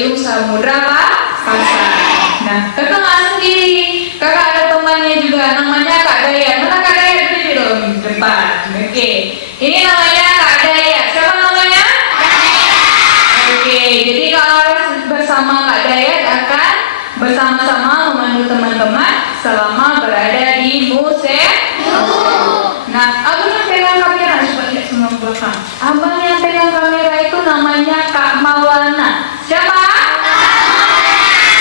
Ciliwung Samudra Pasai. Nah, kakak nggak sendiri, kakak ada temannya juga, namanya Kak Dayat. Mana Kak Dayat? Di depan. Oke, ini namanya Kak Dayat. Siapa namanya? Oke, jadi kalau bersama Kak Dayat akan bersama-sama memandu teman-teman selama berada di museum. Nah, abang yang pegang kamera, coba lihat semua belakang. Abang yang pegang kamera itu namanya Kak Maulana. Siapa?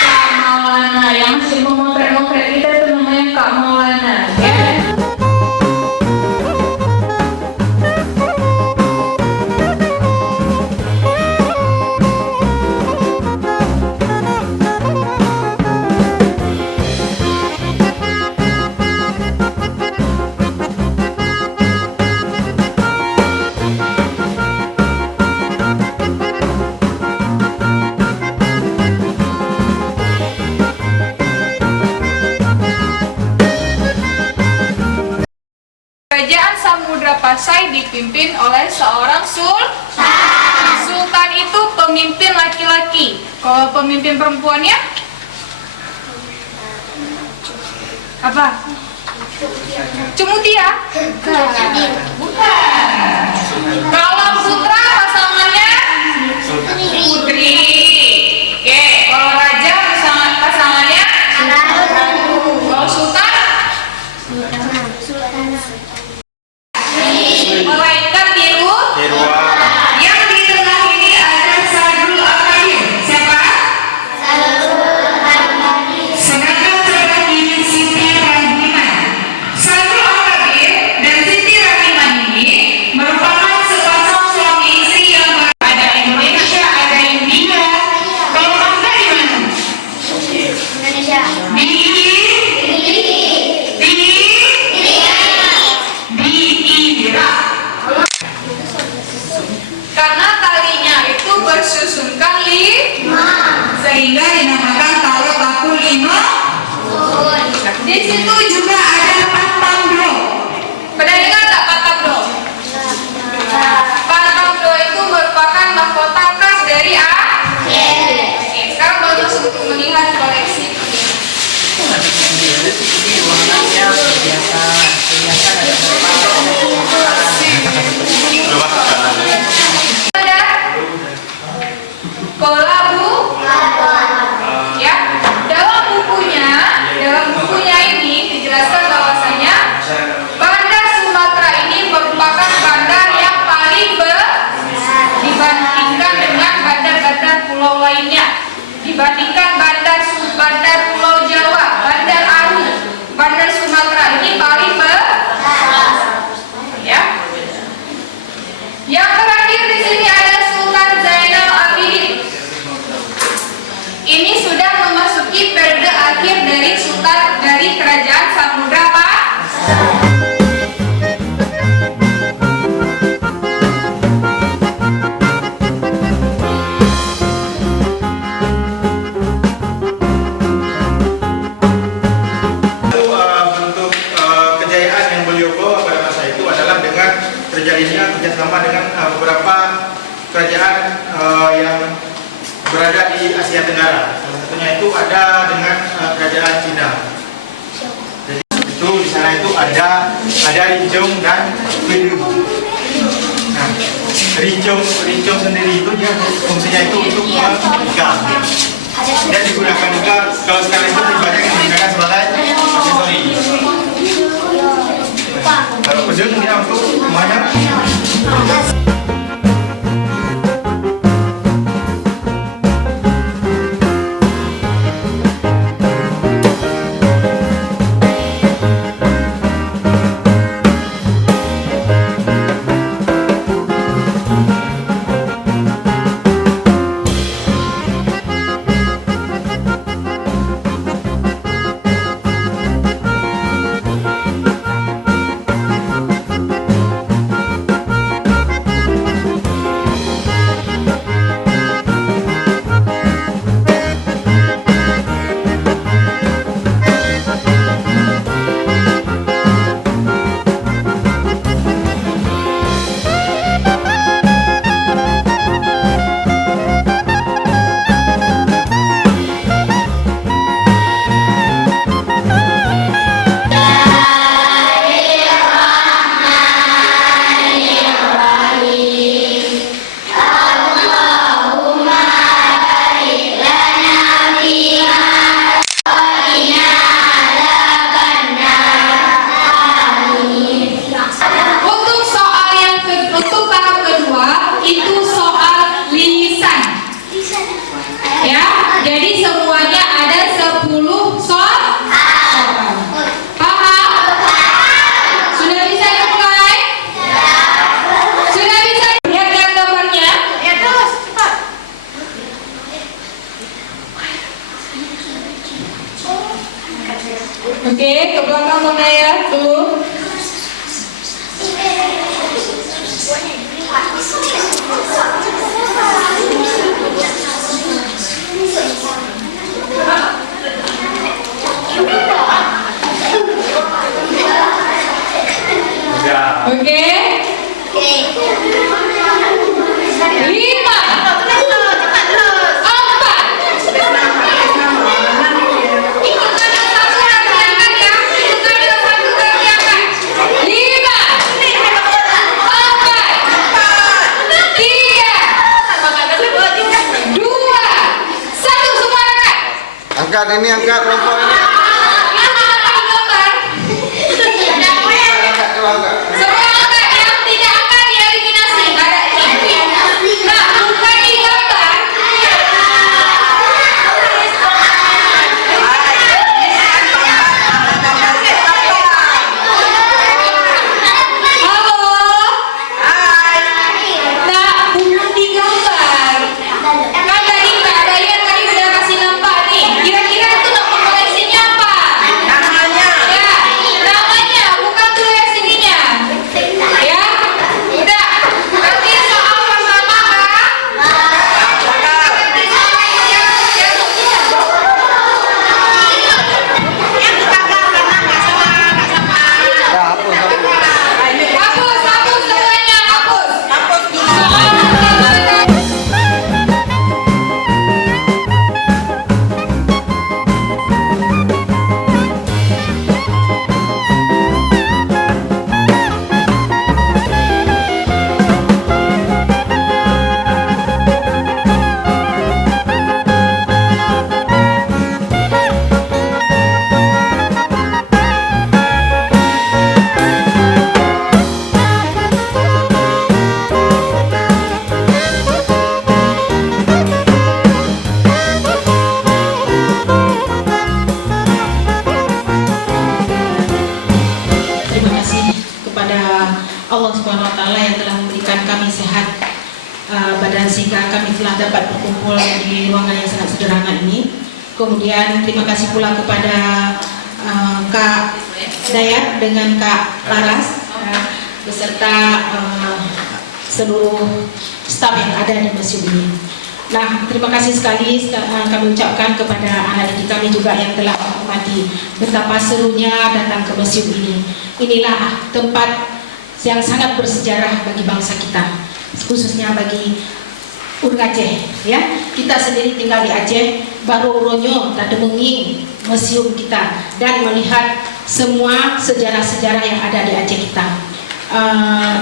Kak Maulana yang masih memotret-motret kita itu namanya Kak Maulana. Ya. Kerajaan Samudra Pasai dipimpin oleh seorang sultan. Sultan itu pemimpin laki-laki. Kalau pemimpin perempuannya apa? Cumutia? Bukan. Kalau putra pasangannya putri. Oke, kalau raja pasangannya ratu. Kalau sultan? Malaikat biru. Yang di tengah ini ada Sadrul Al-Qadir. Siapa? Sedangkan sebelah kiri Siti Rahiman. Sadrul Al-Qadir dan Siti Rahiman ini merupakan sepasang suami istri yang ada Indonesia, ada India. Kalau Anda di mana? Indonesia. Di Irak. Karena talinya itu bersusunkan 5 sehingga dinamakan tali paku 5. Di situ juga ada patambro. Pernah dengar tak patambro? Patambro itu merupakan mahkota khas dari Aceh. Oke, sekarang bagus untuk melihat koleksi. Ada kolabu, ya. Dalam bukunya ini dijelaskan bahwasanya Bandar Sumatera ini merupakan bandar yang paling dibandingkan dengan bandar-bandar pulau lainnya. Dibandingkan bandar Pulau Jawa, Bandar Aru, Bandar Sumatera ini paling besar. Ya. Yang terakhir di sini ada Sultan Zainal Abidin. Ini sudah memasuki periode akhir dari Kerajaan Samudra Pasai. Terjadinya kerjasama dengan beberapa kerajaan yang berada di Asia Tenggara. Salah satunya itu ada dengan kerajaan Cina. Jadi itu di sana itu ada Rincung dan Kedung. Nah, Rincung sendiri itu dia fungsinya itu untuk mengikat. Dan digunakan juga kalau sekarang itu banyak yang digunakan sebagai aksesori. Kalau Kedung dia untuk semuanya. 5, 4. Ikutan yang satu harus diangkat ya. Ikutan yang satu harus diangkat. 5, 4, 3, 2, 1. Semua angkat. Angkat ini, angkat kelompok ini. Itu lagi gambar. Angkat dulu, angkat. Semua angkat, yang tidak angkat dieliminasi. Nggak ada ini. Nah, bukan di gambar. Halo. Nah, bukan di gambar. Kan tadi Kak Dayan tadi udah kasih nampak nih. Kira-kira itu nama koleksinya apa? Ya, namanya bukan tulis ininya. Ya, udah. Nanti soal pertama Kak. Dah, hapus, hapus. Hapus semuanya, hapus. Soal pertama Kak. Terima kasih kepada Allah Subhanahu wa taala yang telah memberikan kami sehat badan sehingga kami telah dapat berkumpul di ruangan yang sangat sederhana ini. Kemudian terima kasih pula kepada Kak Dayat dengan Kak Laras beserta seluruh staf yang ada di museum ini. Nah, terima kasih sekali kami ucapkan kepada anak didik kami juga yang telah menghormati betapa serunya datang ke museum ini. Inilah tempat yang sangat bersejarah bagi bangsa kita, khususnya bagi Urang Aceh. Ya, kita sendiri tinggal di Aceh, baru ronyo tak demengi museum kita dan melihat semua sejarah-sejarah yang ada di Aceh kita.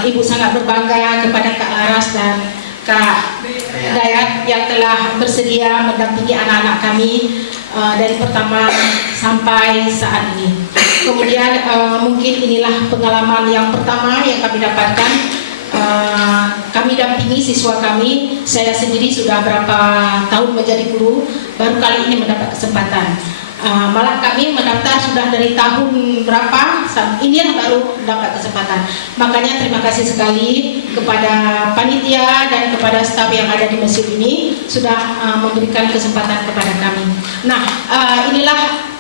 Ibu sangat berbangga kepada Kak Laras dan Kak Dayat yang telah bersedia mendampingi anak-anak kami dari pertama sampai saat ini. Kemudian mungkin inilah pengalaman yang pertama yang kami dapatkan. Kami dampingi siswa kami. Saya sendiri sudah berapa tahun menjadi guru, baru kali ini mendapat kesempatan. Malah kami mendaftar sudah dari tahun berapa, ini yang baru dapat kesempatan. Makanya terima kasih sekali kepada panitia dan kepada staf yang ada di museum ini sudah memberikan kesempatan kepada kami. Nah,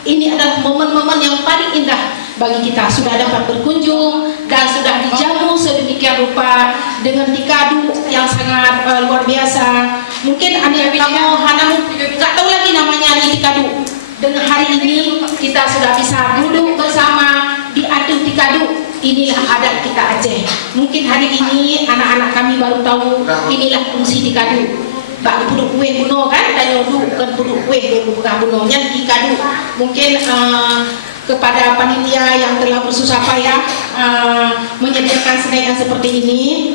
ini adalah momen-momen yang paling indah bagi kita. Sudah dapat berkunjung dan sudah dijamu sedemikian rupa dengan tikadu yang sangat luar biasa. Mungkin adik kamu Hanam nggak tahu lagi namanya tikadu. Dengan hari ini kita sudah bisa duduk bersama diadu tikadu. Inilah adat kita Aceh. Mungkin hari ini anak-anak kami baru tahu inilah fungsi tikadu. Bak puduk kue buno kan, dan yodu kan puduk kue bukan bunonya tikadu. Mungkin kepada panitia yang telah bersusah payah menyediakan snack yang seperti ini,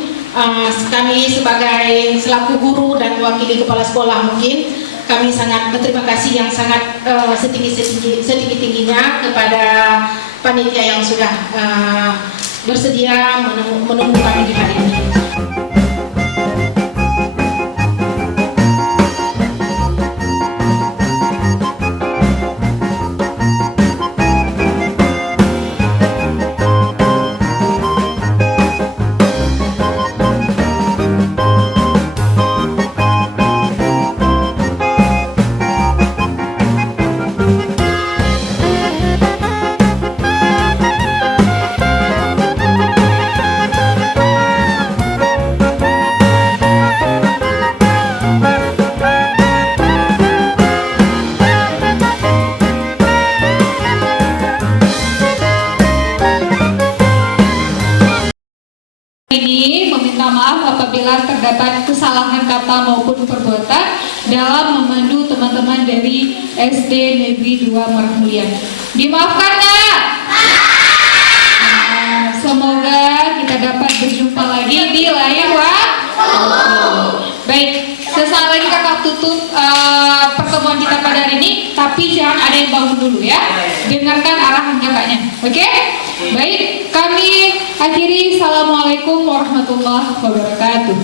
kami sebagai selaku guru dan mewakili kepala sekolah mungkin kami sangat berterima kasih yang sangat setinggi-tingginya kepada panitia yang sudah bersedia menunggu kami di hari ini. kesalahan kata maupun perbuatan dalam memandu teman-teman dari SD Negeri 2 Merak Mulia. Dimaafkan nggak? Nah, semoga kita dapat berjumpa lagi di lain waktu. Baik, sesaat lagi kakak tutup pertemuan kita pada hari ini, tapi jangan ada yang bangun dulu ya. Dengarkan arahan kakaknya, oke? Baik, kami akhiri. Assalamualaikum warahmatullahi wabarakatuh.